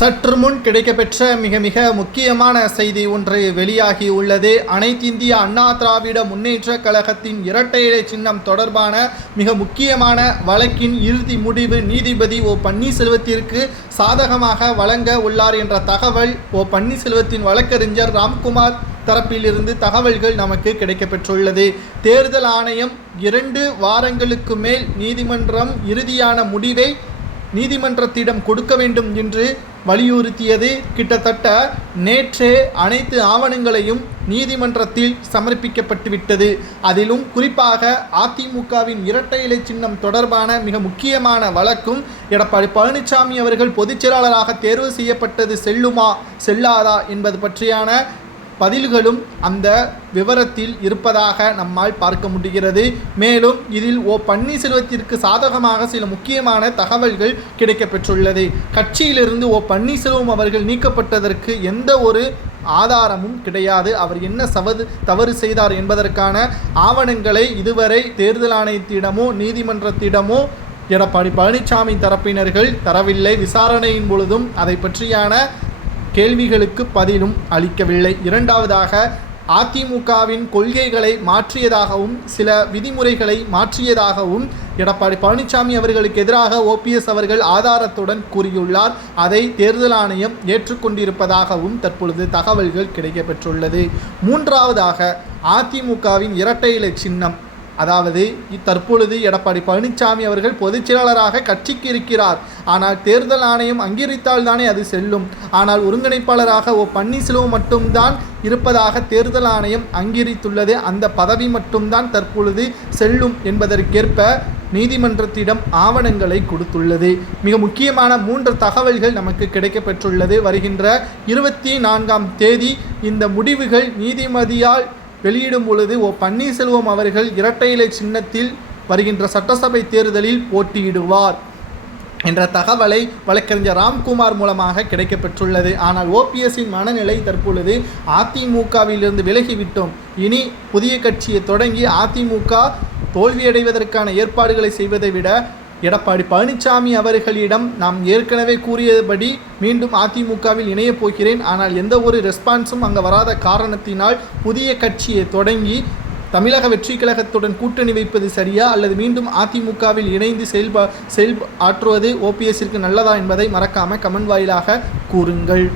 சற்று முன் கிடைக்கப்பெற்ற மிக முக்கியமான செய்தி ஒன்று வெளியாகி உள்ளது. அனைத்திந்திய அண்ணா திராவிட முன்னேற்ற கழகத்தின் இரட்டை இலை சின்னம் தொடர்பான மிக முக்கியமான வழக்கின் இறுதி முடிவு நீதிபதி ஓ பன்னீர்செல்வத்திற்கு சாதகமாக வழங்க உள்ளார் என்ற தகவல் ஓ பன்னீர்செல்வத்தின் வழக்கறிஞர் ராம்குமார் தரப்பிலிருந்து தகவல்கள் நமக்கு கிடைக்கப்பெற்றுள்ளது. தேர்தல் ஆணையம் 2 வாரங்களுக்கு மேல் நீதிமன்றம் இறுதியான முடிவை நீதிமன்றத்திடம் கொடுக்க வேண்டும் என்று வலியுறுத்தியது. கிட்டத்தட்ட நேற்றே அனைத்து ஆவணங்களையும் நீதிமன்றத்தில் சமர்ப்பிக்கப்பட்டுவிட்டது. அதிலும் குறிப்பாக அதிமுகவின் இரட்டை இலை சின்னம் தொடர்பான மிக முக்கியமான வழக்கும் எடப்பாடி பழனிசாமி அவர்கள் பொதுச் செயலாளராக தேர்வு செய்யப்பட்டது செல்லுமா செல்லாதா என்பது பற்றியான பதில்களும் அந்த விவரத்தில் இருப்பதாக நம்மால் பார்க்க முடிகிறது. மேலும் இதில் ஓ பன்னீர்செல்வத்திற்கு சாதகமாக சில முக்கியமான தகவல்கள் கிடைக்கப்பெற்றுள்ளது. கட்சியிலிருந்து ஓ பன்னீர்செல்வம் அவர்கள் நீக்கப்பட்டதற்கு எந்த ஒரு ஆதாரமும் கிடையாது. அவர் என்ன தவறு செய்தார் என்பதற்கான ஆவணங்களை இதுவரை தேர்தல் ஆணையத்திடமோ நீதிமன்றத்திடமோ எடப்பாடி பழனிசாமி தரப்பினர்கள் தரவில்லை. விசாரணையின் பொழுதும் அதை பற்றியான கேள்விகளுக்கு பதிலும் அளிக்கவில்லை. இரண்டாவதாக, அதிமுகவின் கொள்கைகளை மாற்றியதாகவும் சில விதிமுறைகளை மாற்றியதாகவும் எடப்பாடி பழனிசாமி அவர்களுக்கு எதிராக OPS அவர்கள் ஆதாரத்துடன் கூறியுள்ளார். அதை தேர்தல் ஆணையம் ஏற்றுக்கொண்டிருப்பதாகவும் தற்பொழுது தகவல்கள் கிடைக்கப்பெற்றுள்ளது. மூன்றாவதாக, அதிமுகவின் இரட்டை இலை சின்னம், அதாவது தற்பொழுது எடப்பாடி பழனிசாமி அவர்கள் பொதுச் செயலாளராக கட்சிக்கு இருக்கிறார். ஆனால் தேர்தல் ஆணையம் அங்கீகரித்தால் தானே அது செல்லும். ஆனால் ஒருங்கிணைப்பாளராக ஓ பன்னீர்செல்வம் மட்டும்தான் இருப்பதாக தேர்தல் ஆணையம் அங்கீகரித்துள்ளது. அந்த பதவி மட்டும்தான் தற்பொழுது செல்லும் என்பதற்கேற்ப நீதிமன்றத்திடம் ஆவணங்களை கொடுத்துள்ளது. மிக முக்கியமான 3 தகவல்கள் நமக்கு கிடைக்கப்பெற்றுள்ளது. வருகின்ற 24ஆம் தேதி இந்த முடிவுகள் நீதிபதியால் வெளியிடும் பொழுது ஓ பன்னீர்செல்வம் அவர்கள் இரட்டை இலை சின்னத்தில் வருகின்ற சட்டசபை தேர்தலில் போட்டியிடுவார் என்ற தகவலை வழக்கறிஞர் ராம்குமார் மூலமாக கிடைக்கப்பெற்றுள்ளது. ஆனால் OPSயின் மனநிலை தற்பொழுது அதிமுகவிலிருந்து விலகிவிட்டோம், இனி புதிய கட்சியை தொடங்கி அதிமுக தோல்வியடைவதற்கான ஏற்பாடுகளை செய்வதை விட எடப்பாடி பழனிசாமி அவர்களிடம் நாம் ஏற்கனவே கூறியபடி மீண்டும் அதிமுகவில் இணையப் போகிறேன், ஆனால் எந்த ஒரு ரெஸ்பான்ஸும் அங்கே வராத காரணத்தினால் புதிய கட்சியை தொடங்கி தமிழக வெற்றி கழகத்துடன் கூட்டணி வைப்பது சரியா அல்லது மீண்டும் அதிமுகவில் இணைந்து ஆற்றுவது OPSற்கு நல்லதா என்பதை மறக்காமல் கமெண்ட் வாயிலாக கூறுங்கள்.